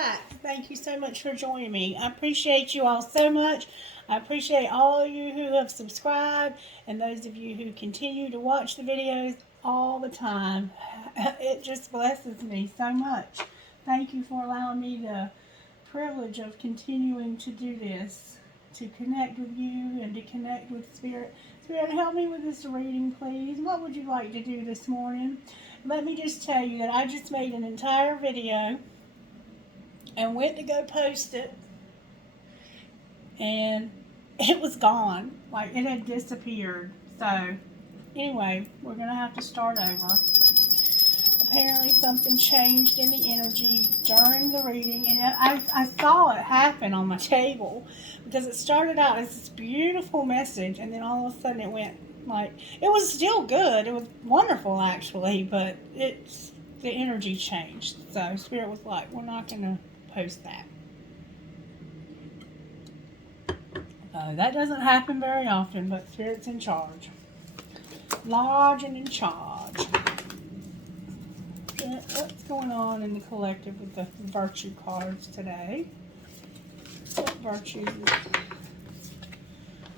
back. Thank you so much for joining me. I appreciate you all so much. I appreciate all of you who have subscribed and those of you who continue to watch the videos all the time. It just blesses me so much. Thank you for allowing me the privilege of continuing to do this, to connect with you and to connect with Spirit. Spirit, help me with this reading, please. What would you like to do this morning? Let me just tell you that I just made an entire video and went to go post it, and it was gone. Like, it had disappeared. So, anyway, we're going to have to start over. Apparently something changed in the energy during the reading, and I saw it happen on my table, because it started out as this beautiful message, and then all of a sudden it went, like, it was still good, it was wonderful actually, but the energy changed. So Spirit was like, we're not going to post that. So that doesn't happen very often, but Spirit's in charge. Large and in charge. What's going on in the collective with the virtue cards today? What virtues?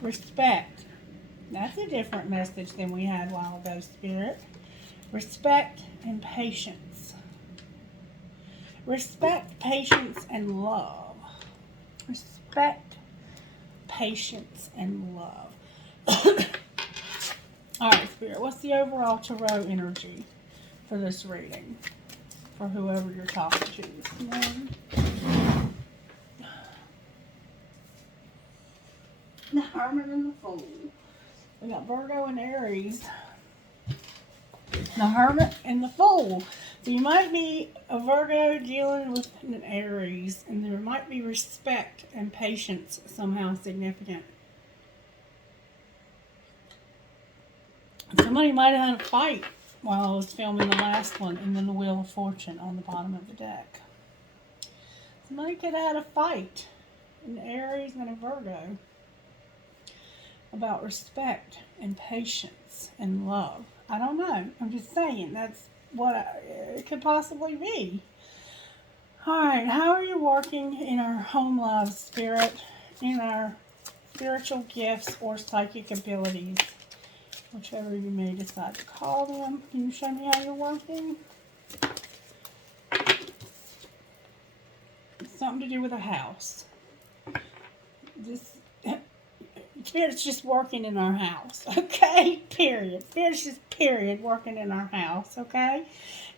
Respect. That's a different message than we had a while ago, Spirit. Respect and patience. Respect, patience, and love. Respect, patience, and love. Alright, Spirit, what's the overall tarot energy for this reading? For whoever you're talking to this morning. The Hermit and the Fool. We got Virgo and Aries. The Hermit and the Fool. So you might be a Virgo dealing with an Aries, and there might be respect and patience somehow significant. Somebody might have had a fight while I was filming the last one, and then the Wheel of Fortune on the bottom of the deck. Somebody could have had a fight, an Aries and a Virgo, about respect and patience and love. I don't know. I'm just saying that's what it could possibly be. Alright, how are you working in our home life, Spirit, in our spiritual gifts or psychic abilities? Whichever you may decide to call them. Can you show me how you're working? It's something to do with a house. This Spirit's just working in our house, okay? Period. Spirit's just period working in our house, okay?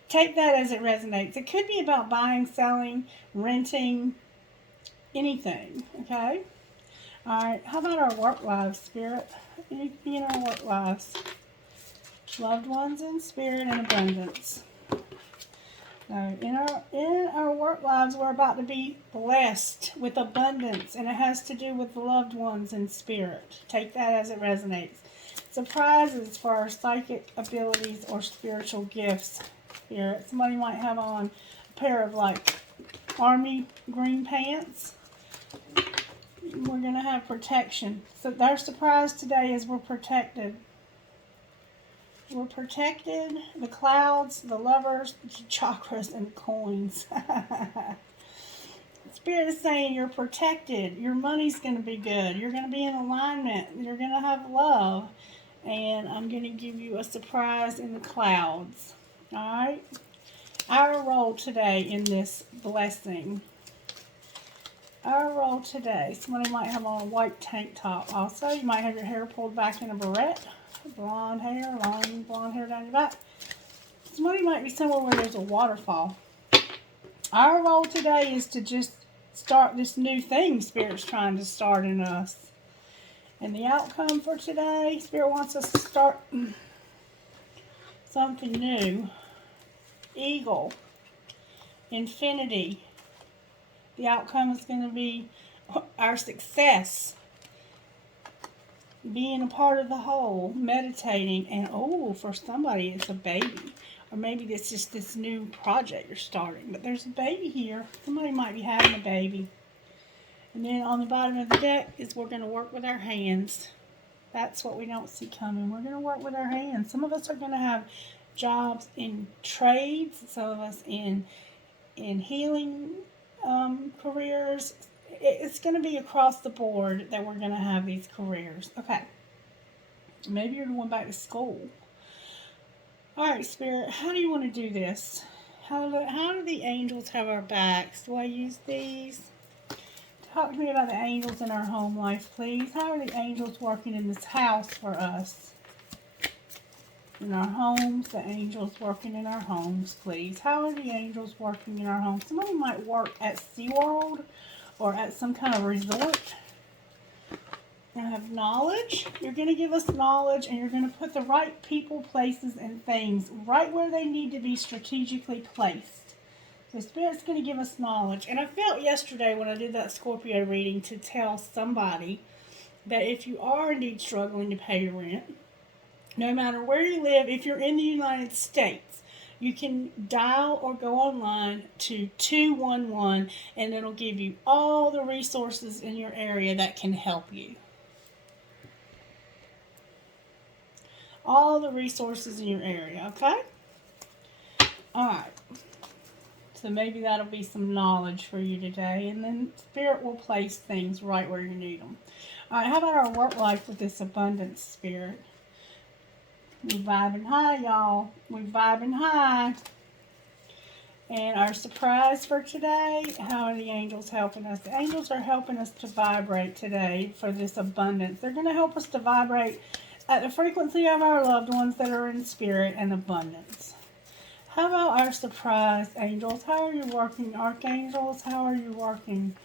Take that as it resonates. It could be about buying, selling, renting, anything, okay? Alright, how about our work lives, Spirit? Anything in our work lives? Loved ones in spirit and abundance. Now, in our work lives, we're about to be blessed with abundance, and it has to do with loved ones in spirit. Take that as it resonates. Surprises for our psychic abilities or spiritual gifts, Spirit. Somebody might have on a pair of, like, army green pants. We're going to have protection. So their surprise today is we're protected. We're protected. The clouds, the lovers, the chakras, and coins. Spirit is saying you're protected. Your money's going to be good. You're going to be in alignment. You're going to have love. And I'm going to give you a surprise in the clouds. Alright? Our role today in this blessing. Our role today, somebody might have on a white tank top also. You might have your hair pulled back in a barrette. Blonde hair, long blonde hair down your back. Somebody might be somewhere where there's a waterfall. Our role today is to just start this new thing Spirit's trying to start in us. And the outcome for today, Spirit wants us to start something new. Eagle. Infinity. The outcome is going to be our success. Being a part of the whole. Meditating. And, oh, for somebody, it's a baby. Or maybe it's just this new project you're starting. But there's a baby here. Somebody might be having a baby. And then on the bottom of the deck is we're going to work with our hands. That's what we don't see coming. We're going to work with our hands. Some of us are going to have jobs in trades. Some of us in healing careers. It's going to be across the board that we're going to have these careers. Okay. Maybe you're going back to school. All right, Spirit, how do you want to do this? How do the angels have our backs? Do I use these? Talk to me about the angels in our home life, please. How are the angels working in this house for us? In our homes, the angels working in our homes, please. How are the angels working in our homes? Somebody might work at SeaWorld or at some kind of resort. I have knowledge. You're going to give us knowledge, and you're going to put the right people, places, and things right where they need to be strategically placed. So Spirit's going to give us knowledge. And I felt yesterday when I did that Scorpio reading to tell somebody that if you are indeed struggling to pay your rent, no matter where you live, if you're in the United States, you can dial or go online to 211, and it'll give you all the resources in your area that can help you. All the resources in your area, okay? All right. So maybe that'll be some knowledge for you today, and then Spirit will place things right where you need them. All right, how about our work life with this abundance, Spirit? We're vibing high, y'all. We're vibing high. And our surprise for today, how are the angels helping us? The angels are helping us to vibrate today for this abundance. They're going to help us to vibrate at the frequency of our loved ones that are in spirit and abundance. How about our surprise, angels? How are you working, archangels? How are you working?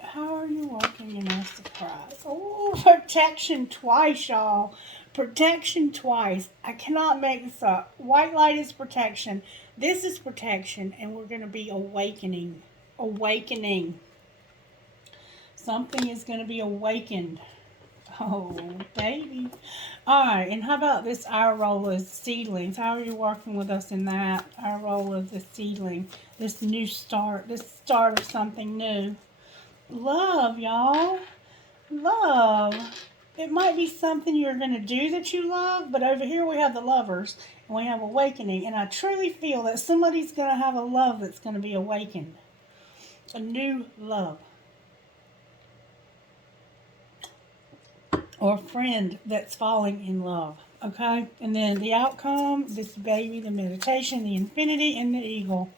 How are you working in our surprise? Oh, protection twice, y'all. Protection twice. I cannot make this up. White light is protection. This is protection, and we're going to be awakening. Awakening. Something is going to be awakened. Oh, baby. All right, and how about this, our role as seedlings? How are you working with us in that? Our role as a seedling. This new start. This start of something new. Love, y'all. Love. It might be something you're going to do that you love, but over here we have the lovers, and we have awakening. And I truly feel that somebody's going to have a love that's going to be awakened. A new love. Or a friend that's falling in love. Okay? And then the outcome, this baby, the meditation, the infinity, and the eagle.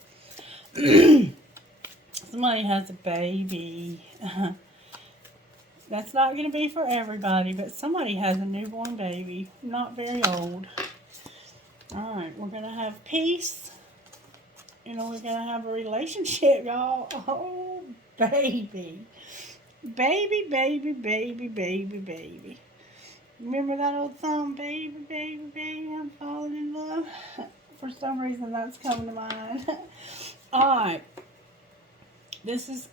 Somebody has a baby. That's not going to be for everybody, but somebody has a newborn baby. Not very old. Alright, we're going to have peace. You know, we're going to have a relationship, y'all. Oh, baby. Baby, baby, baby, baby, baby. Remember that old song, baby, baby, baby, I'm falling in love? For some reason, that's coming to mind. Alright. This is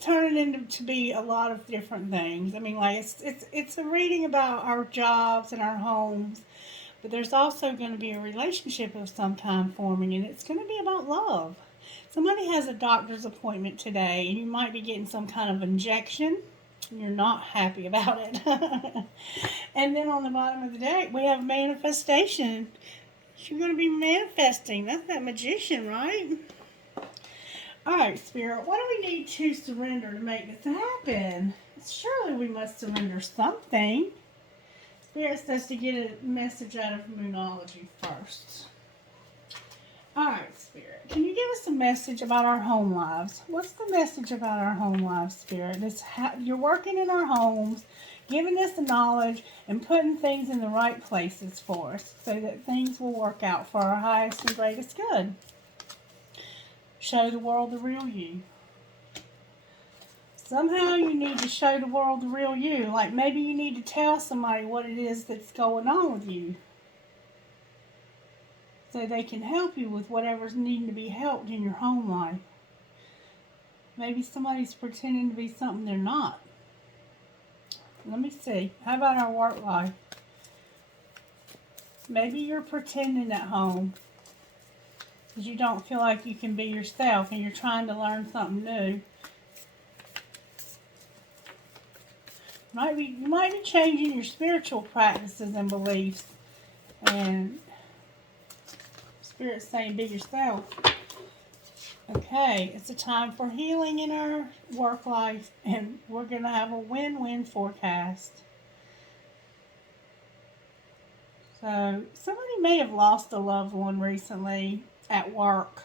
turning into to be a lot of different things. I mean, like, it's a reading about our jobs and our homes, but there's also going to be a relationship of some kind forming, and it's going to be about love. Somebody has a doctor's appointment today, and you might be getting some kind of injection, and you're not happy about it. And then on the bottom of the deck, we have manifestation. You're going to be manifesting. That's that magician, right? Alright, Spirit, what do we need to surrender to make this happen? Surely we must surrender something. Spirit says to get a message out of Moonology first. Alright, Spirit, can you give us a message about our home lives? What's the message about our home lives, Spirit? You're working in our homes, giving us the knowledge, and putting things in the right places for us so that things will work out for our highest and greatest good. Show the world the real you. Somehow you need to show the world the real you. Like maybe you need to tell somebody what it is that's going on with you. So they can help you with whatever's needing to be helped in your home life. Maybe somebody's pretending to be something they're not. Let me see. How about our work life? Maybe you're pretending at home. Because you don't feel like you can be yourself and you're trying to learn something new. You might be changing your spiritual practices and beliefs. And Spirit's saying be yourself. Okay, it's a time for healing in our work life, and we're going to have a win-win forecast. So, somebody may have lost a loved one recently at work.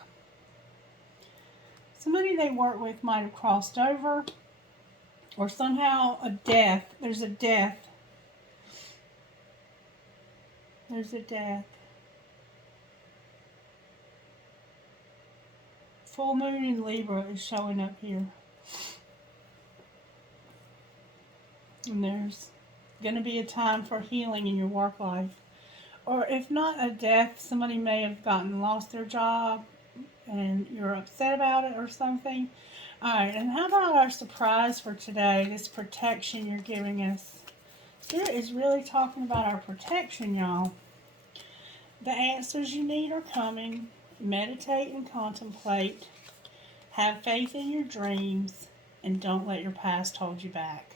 Somebody they work with might have crossed over, or somehow a death. There's a death. There's a death. Full moon in Libra is showing up here. And there's going to be a time for healing in your work life. Or if not a death, somebody may have lost their job and you're upset about it or something. Alright, and how about our surprise for today, this protection you're giving us? Spirit is really talking about our protection, y'all. The answers you need are coming. Meditate and contemplate. Have faith in your dreams. And don't let your past hold you back.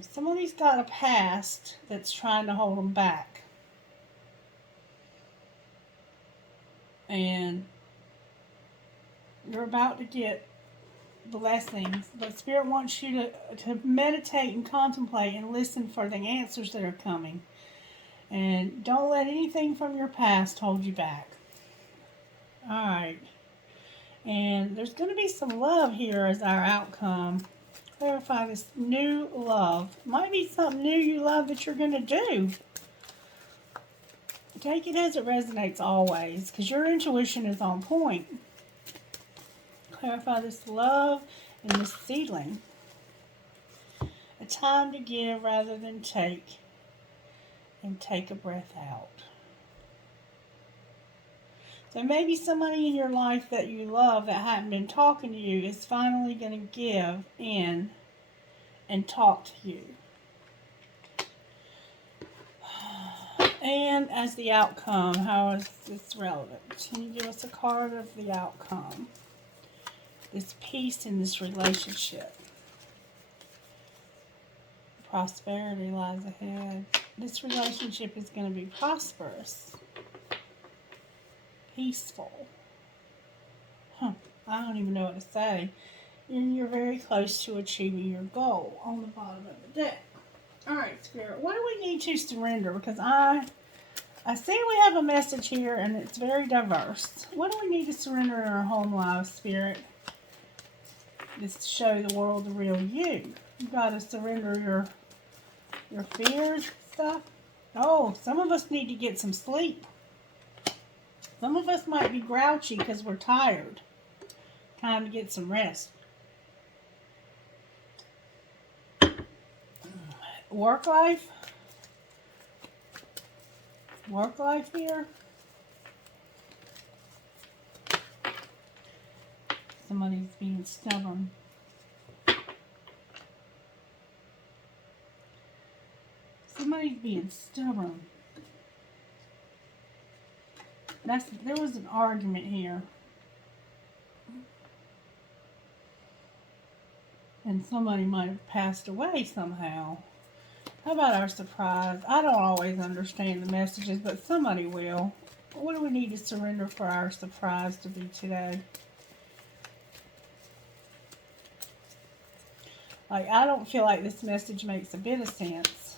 Somebody's got a past that's trying to hold them back. And you're about to get blessings. But Spirit wants you to meditate and contemplate and listen for the answers that are coming. And don't let anything from your past hold you back. Alright. And there's going to be some love here as our outcome. Clarify this new love. Might be something new you love that you're going to do. Take it as it resonates always, because your intuition is on point. Clarify this love and this seedling. A time to give rather than take. And take a breath out. So maybe somebody in your life that you love that hadn't been talking to you is finally going to give in and talk to you. And as the outcome, how is this relevant? Can you give us a card of the outcome? This peace in this relationship. Prosperity lies ahead. This relationship is going to be prosperous. Peaceful. I don't even know what to say. And you're very close to achieving your goal on the bottom of the deck. Alright, Spirit, what do we need to surrender? Because I see we have a message here and it's very diverse. What do we need to surrender in our home lives, Spirit? Just to show the world the real you. You've got to surrender your fears and stuff. Oh, some of us need to get some sleep. Some of us might be grouchy because we're tired. Time to get some rest. Work life. Work life here. Somebody's being stubborn. Somebody's being stubborn. There was an argument here. And somebody might have passed away somehow. How about our surprise? I don't always understand the messages, but somebody will. What do we need to surrender for our surprise to be today? Like, I don't feel like this message makes a bit of sense.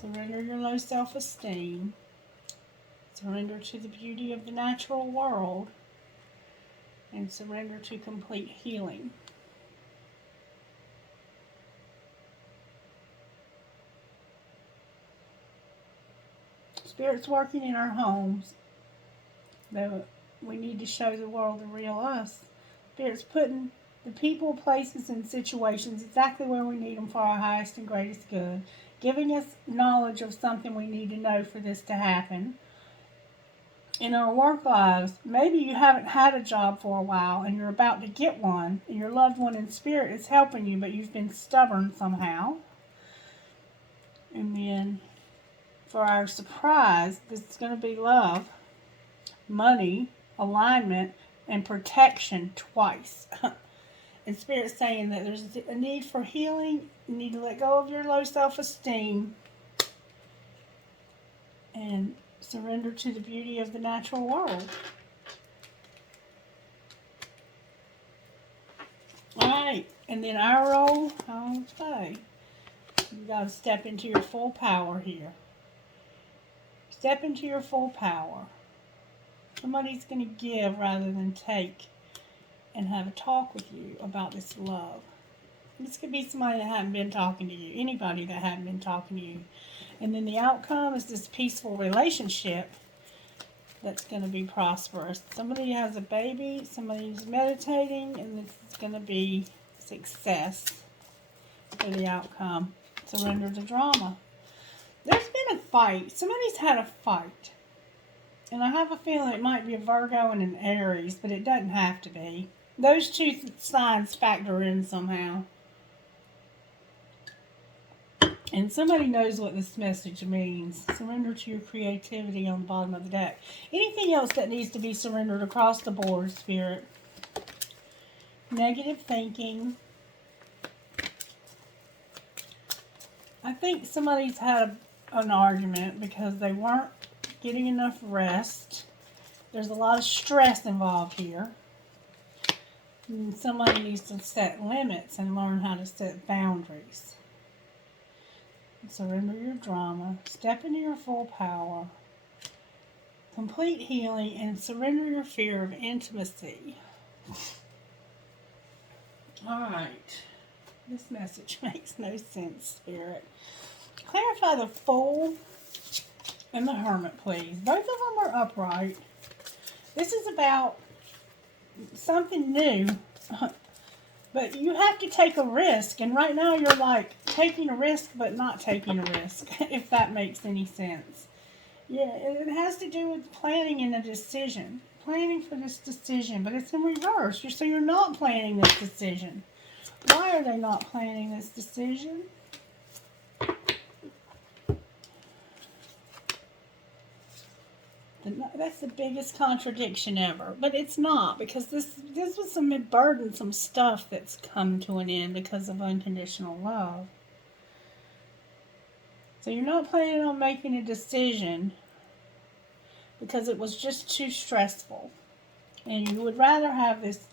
Surrender your low self-esteem. Surrender to the beauty of the natural world. And surrender to complete healing. Spirit's working in our homes. We need to show the world the real us. Spirit's putting the people, places, and situations exactly where we need them for our highest and greatest good. Giving us knowledge of something we need to know for this to happen. In our work lives, maybe you haven't had a job for a while and you're about to get one, and your loved one in spirit is helping you, but you've been stubborn somehow. And then for our surprise, this is going to be love, money, alignment, and protection twice. And Spirit's saying that there's a need for healing. You need to let go of your low self-esteem and Surrender to the beauty of the natural world. Alright, and then our role, okay. You got to step into your full power here. Step into your full power. Somebody's going to give rather than take and have a talk with you about this love. This could be somebody that hadn't been talking to you. Anybody that hadn't been talking to you. And then the outcome is this peaceful relationship that's going to be prosperous. Somebody has a baby, somebody's meditating, and this is going to be success for the outcome. Surrender the drama. There's been a fight. Somebody's had a fight. And I have a feeling it might be a Virgo and an Aries, but it doesn't have to be. Those two signs factor in somehow. And somebody knows what this message means. Surrender to your creativity on the bottom of the deck. Anything else that needs to be surrendered across the board, Spirit? Negative thinking. I think somebody's had an argument because they weren't getting enough rest. There's a lot of stress involved here. And somebody needs to set limits and learn how to set boundaries. Surrender your drama. Step into your full power. Complete healing and surrender your fear of intimacy. Alright. This message makes no sense, Spirit. Clarify the Fool and the Hermit, please. Both of them are upright. This is about something new. But you have to take a risk. And right now you're like taking a risk but not taking a risk. If that makes any sense. Yeah, it has to do with planning and a decision. Planning for this decision. But it's in reverse. So you're not planning this decision. Why are they not planning this decision? That's the biggest contradiction ever. But it's not, because this was some burdensome stuff that's come to an end because of unconditional love. So you're not planning on making a decision because it was just too stressful. And you would rather have this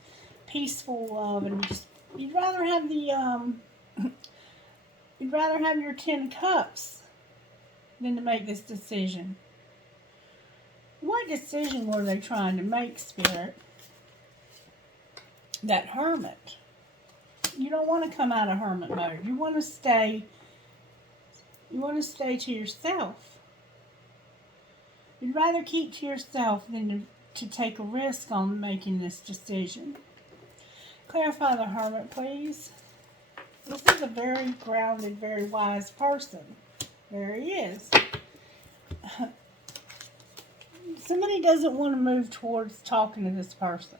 peaceful love and just, you'd rather have the, you'd rather have your 10 cups than to make this decision. What decision were they trying to make, Spirit? That Hermit. You don't want to come out of hermit mode. You want to stay to yourself. You'd rather keep to yourself than to take a risk on making this decision. Clarify the Hermit, please. This is a very grounded, very wise person. There he is. Somebody doesn't want to move towards talking to this person.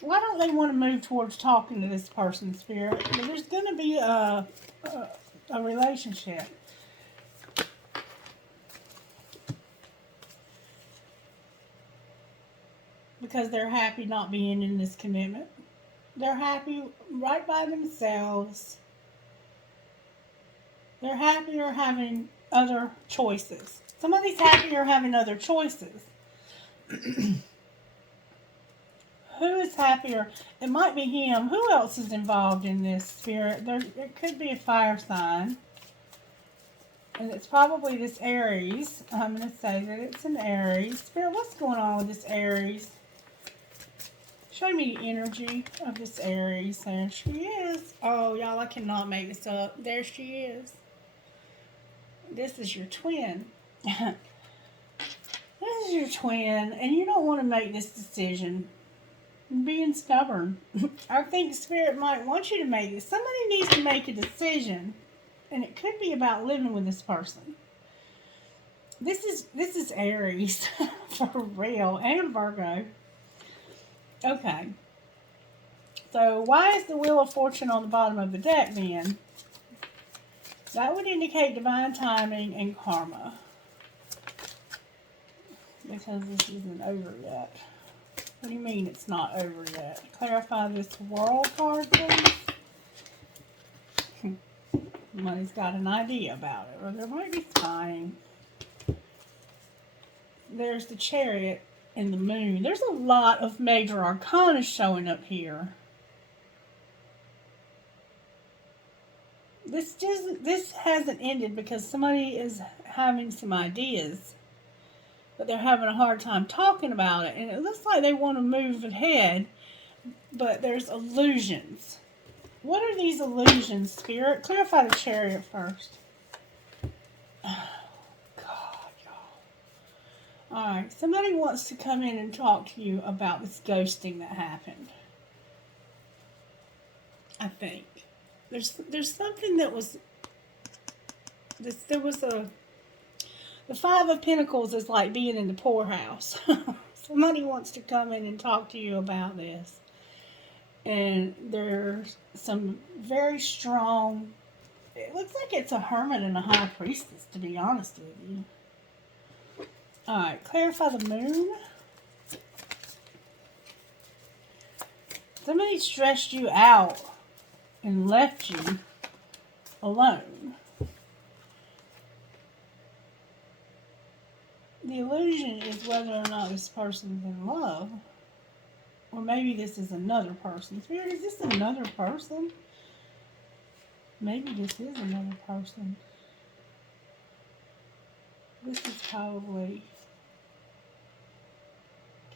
Why don't they want to move towards talking to this person, Spirit? But there's going to be a relationship. Because they're happy not being in this commitment. They're happy right by themselves. They're happier having other choices. Somebody's happier having other choices. Who is happier? It might be him. Who else is involved in this, Spirit? It could be a fire sign. And it's probably this Aries. I'm going to say that it's an Aries. Spirit, what's going on with this Aries? Show me the energy of this Aries. There she is. Oh, y'all, I cannot make this up. There she is. This is your twin. This is your twin, and you don't want to make this decision. You're being stubborn. I think Spirit might want you to make this. Somebody needs to make a decision, and it could be about living with this person. This is Aries for real, and Virgo. Okay. So why is the Wheel of Fortune on the bottom of the deck then? That would indicate divine timing and karma. Because this isn't over yet. What do you mean it's not over yet? Clarify this World card, please. Somebody's got an idea about it, or there might be spying. There's the Chariot and the Moon. There's a lot of major arcana showing up here. This hasn't ended because somebody is having some ideas, but they're having a hard time talking about it, and it looks like they want to move ahead, but there's illusions. What are these illusions, Spirit? Clarify the Chariot first. Oh, God, y'all. Alright, somebody wants to come in and talk to you about this ghosting that happened. I think. There's something that was... The Five of Pentacles is like being in the poorhouse. Somebody wants to come in and talk to you about this. And there's some very strong... It looks like it's a Hermit and a High Priestess, to be honest with you. Alright, clarify the Moon. Somebody stressed you out and left you alone. The illusion is whether or not this person's in love. Or maybe this is another person. Spirit, is this another person? Maybe this is another person. This is probably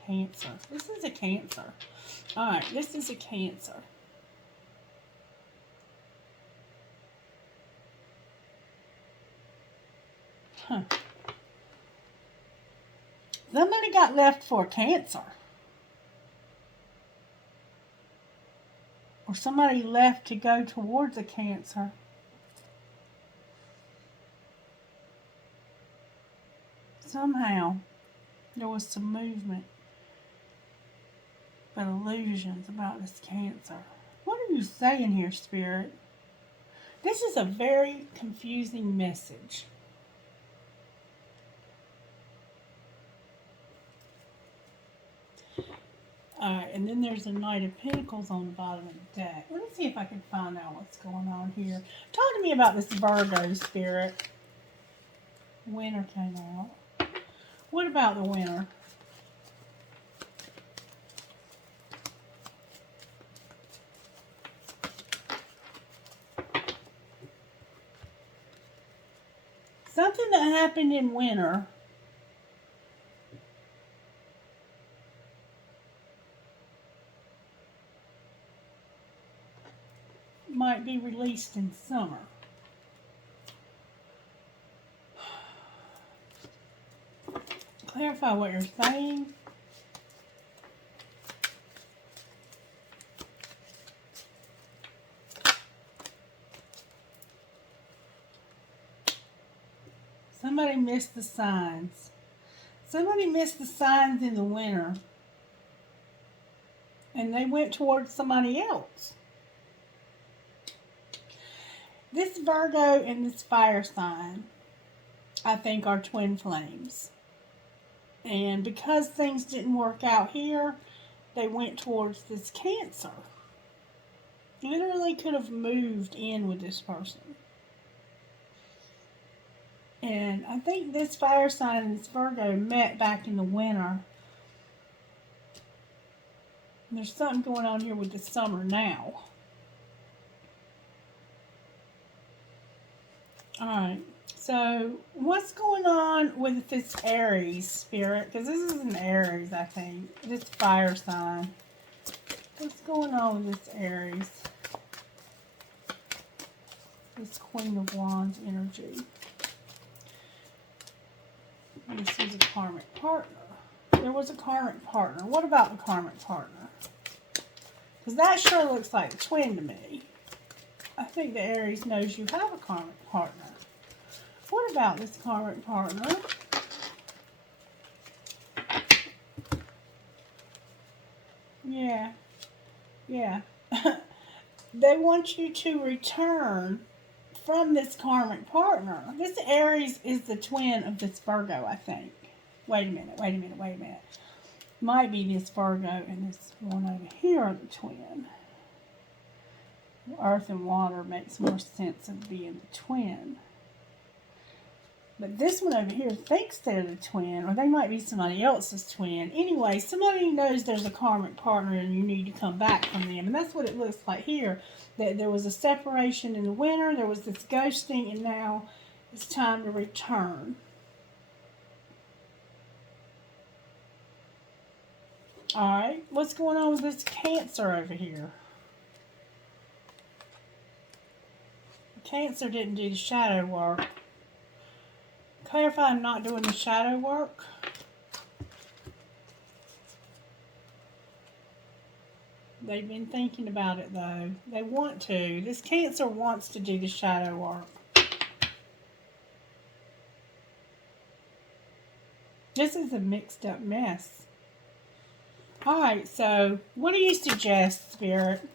Cancer. This is a Cancer. Alright, this is a Cancer. Huh. Somebody got left for Cancer. Or somebody left to go towards a Cancer. Somehow, there was some movement. But illusions about this Cancer. What are you saying here, Spirit? This is a very confusing message. Alright, and then there's a Knight of Pentacles on the bottom of the deck. Let me see if I can find out what's going on here. Talk to me about this Virgo, Spirit. Winter came out. What about the winter? Something that happened in winter might be released in summer. Clarify what you're saying. Somebody missed the signs. Somebody missed the signs in the winter. And they went towards somebody else. This Virgo and this fire sign, I think, are twin flames. And because things didn't work out here, they went towards this Cancer. Literally could have moved in with this person. And I think this fire sign and this Virgo met back in the winter. And there's something going on here with the summer now. Alright, so what's going on with this Aries, Spirit? Because this is an Aries, I think. This fire sign. What's going on with this Aries? This Queen of Wands energy. This is a karmic partner. There was a karmic partner. What about the karmic partner? Because that sure looks like a twin to me. I think the Aries knows you have a karmic partner. What about this karmic partner? Yeah. They want you to return from this karmic partner. This Aries is the twin of this Virgo, I think. Wait a minute. Might be this Virgo and this one over here are the twin. Earth and water makes more sense of being the twin. But this one over here thinks they're the twin, or they might be somebody else's twin. Anyway, somebody knows there's a karmic partner and you need to come back from them. And that's what it looks like here. That there was a separation in the winter, there was this ghosting, and now it's time to return. Alright, what's going on with this Cancer over here? Cancer didn't do the shadow work. Clarify I'm not doing the shadow work. They've been thinking about it though. They want to. This Cancer wants to do the shadow work. This is a mixed up mess. Alright, so what do you suggest, Spirit?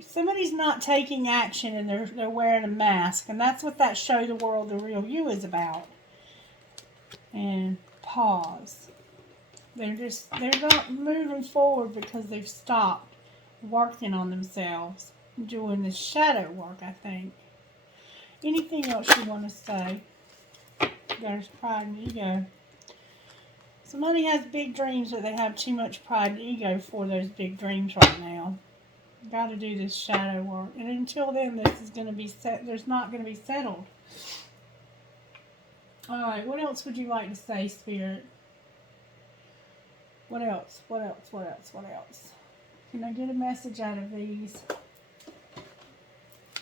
Somebody's not taking action and they're wearing a mask, and that's what that show the world the real you is about. And pause. They're not moving forward because they've stopped working on themselves, doing the shadow work, I think. Anything else you want to say? There's pride and ego. Somebody has big dreams, but they have too much pride and ego for those big dreams right now. Got to do this shadow work, and until then, this is going to be set. There's not going to be settled. All right, what else would you like to say, Spirit? What else? What else? What else? What else? Can I get a message out of these?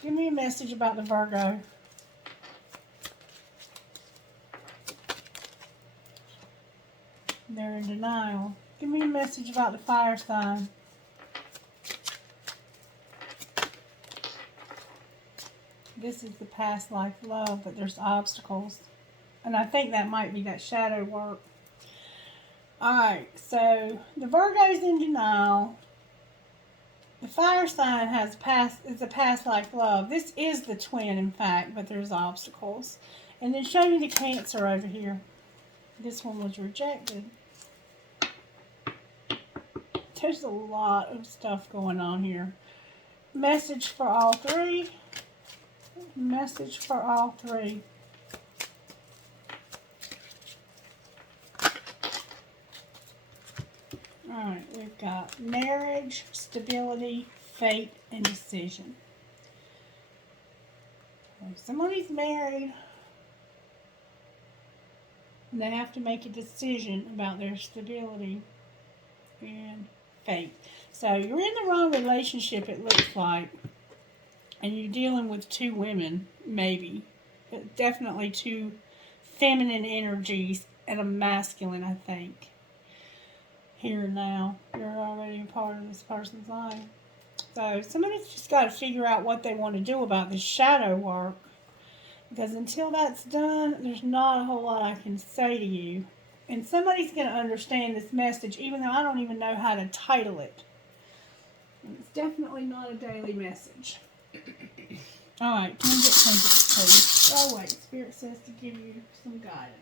Give me a message about the Virgo. They're in denial. Give me a message about the fire sign. This is the past life love, but there's obstacles. And I think that might be that shadow work. Alright, so the Virgo's in denial. The fire sign is a past life love. This is the twin, in fact, but there's obstacles. And then show me the Cancer over here. This one was rejected. There's a lot of stuff going on here. Message for all three. Message for all three. Alright, we've got marriage, stability, fate, and decision. If somebody's married, and they have to make a decision about their stability and fate. So you're in the wrong relationship, it looks like. And you're dealing with two women, maybe. But definitely two feminine energies and a masculine, I think. Here and now. You're already a part of this person's life. So somebody's just got to figure out what they want to do about this shadow work. Because until that's done, there's not a whole lot I can say to you. And somebody's going to understand this message, even though I don't even know how to title it. And it's definitely not a daily message. Alright, can we get changes, please? Oh wait, Spirit says to give you some guidance.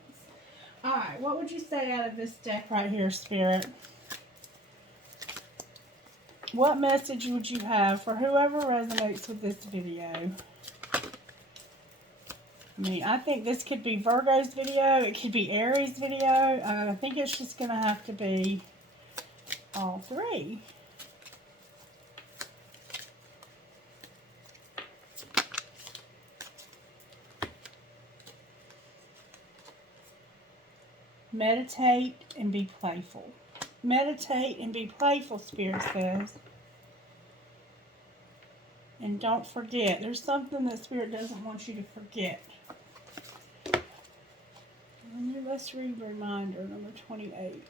Alright, what would you say out of this deck right here, Spirit? What message would you have for whoever resonates with this video? I mean, I think this could be Virgo's video. It could be Aries' video. I think it's just going to have to be all three. Meditate and be playful. Meditate and be playful, Spirit says. And don't forget. There's something that Spirit doesn't want you to forget. Let's read reminder number 28.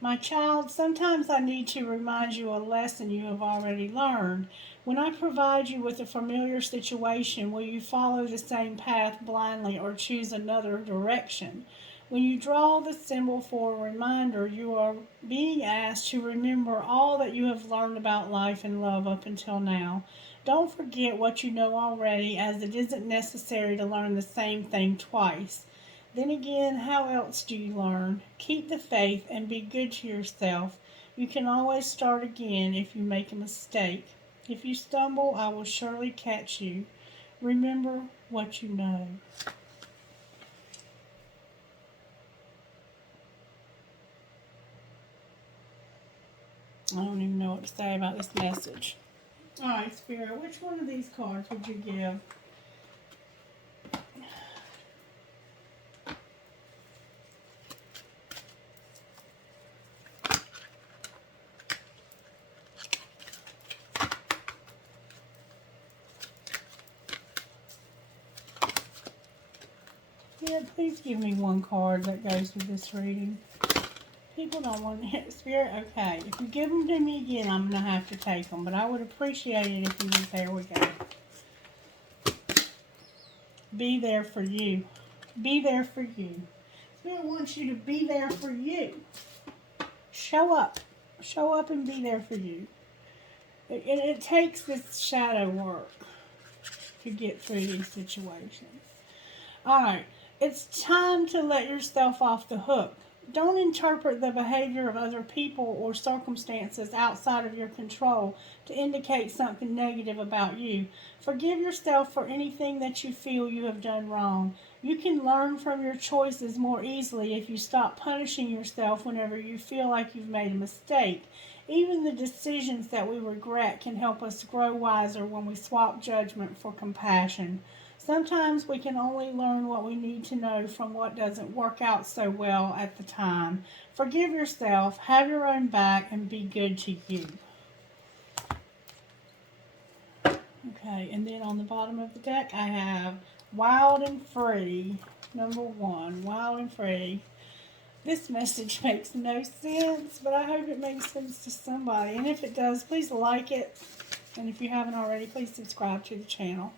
My child, sometimes I need to remind you a lesson you have already learned. When I provide you with a familiar situation, will you follow the same path blindly or choose another direction? When you draw the symbol for a reminder, you are being asked to remember all that you have learned about life and love up until now. Don't forget what you know already, as it isn't necessary to learn the same thing twice. Then again, how else do you learn? Keep the faith and be good to yourself. You can always start again if you make a mistake. If you stumble, I will surely catch you. Remember what you know. I don't even know what to say about this message. Alright, Spirit, which one of these cards would you give? Yeah, please give me one card that goes with this reading. People don't want to hit Spirit. Okay, if you give them to me again, I'm going to have to take them. But I would appreciate it if you would. There we go. Be there for you. Be there for you. Spirit wants you to be there for you. Show up. Show up and be there for you. It takes this shadow work to get through these situations. Alright, it's time to let yourself off the hook. Don't interpret the behavior of other people or circumstances outside of your control to indicate something negative about you. Forgive yourself for anything that you feel you have done wrong. You can learn from your choices more easily if you stop punishing yourself whenever you feel like you've made a mistake. Even the decisions that we regret can help us grow wiser when we swap judgment for compassion. Sometimes we can only learn what we need to know from what doesn't work out so well at the time. Forgive yourself, have your own back, and be good to you. Okay, and then on the bottom of the deck I have Wild and Free. Number 1, Wild and Free. This message makes no sense, but I hope it makes sense to somebody. And if it does, please like it. And if you haven't already, please subscribe to the channel.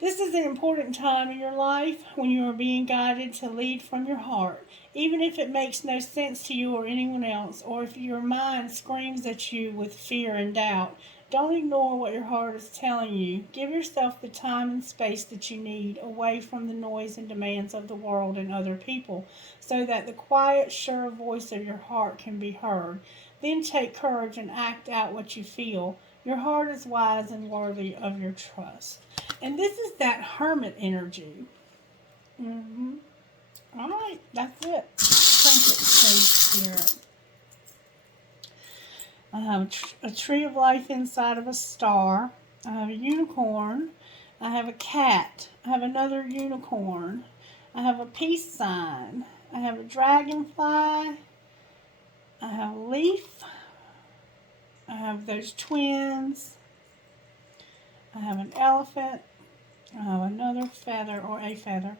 This is an important time in your life when you are being guided to lead from your heart. Even if it makes no sense to you or anyone else, or if your mind screams at you with fear and doubt, don't ignore what your heart is telling you. Give yourself the time and space that you need away from the noise and demands of the world and other people, so that the quiet, sure voice of your heart can be heard. Then take courage and act out what you feel. Your heart is wise and worthy of your trust. And this is that hermit energy. All right, that's it. Thank you, Spirit. I have a tree of life inside of a star. I have a unicorn. I have a cat. I have another unicorn. I have a peace sign. I have a dragonfly. I have a leaf. I have those twins. I have an elephant. I have another feather or a feather.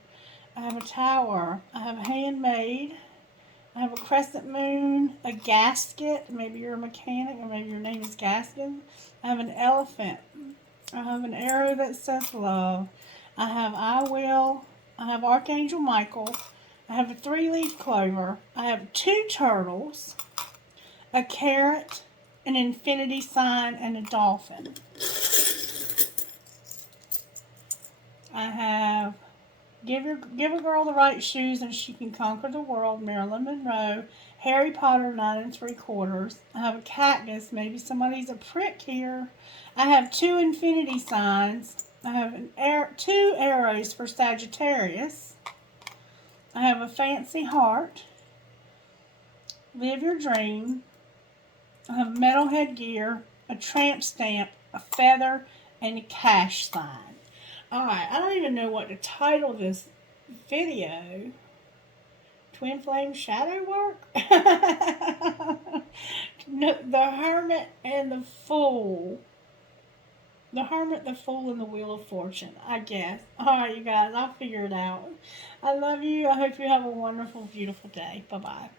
I have a tower. I have a handmaid. I have a crescent moon, a gasket. Maybe you're a mechanic or maybe your name is Gaskin. I have an elephant. I have an arrow that says love. I have I will. I have Archangel Michael. I have a 3-leaf clover. I have 2 turtles, a carrot, an infinity sign, and a dolphin. I have Give a girl the right shoes and she can conquer the world, Marilyn Monroe. Harry Potter, 9 3/4. I have a cactus. Maybe somebody's a prick here. I have 2 infinity signs. I have 2 arrows for Sagittarius. I have a fancy heart. Live your dream. I have a metal headgear, a tramp stamp, a feather, and a cash sign. Alright, I don't even know what to title this video. Twin Flame Shadow Work? No, the Hermit and the Fool. The Hermit, the Fool, and the Wheel of Fortune, I guess. Alright, you guys, I'll figure it out. I love you. I hope you have a wonderful, beautiful day. Bye-bye.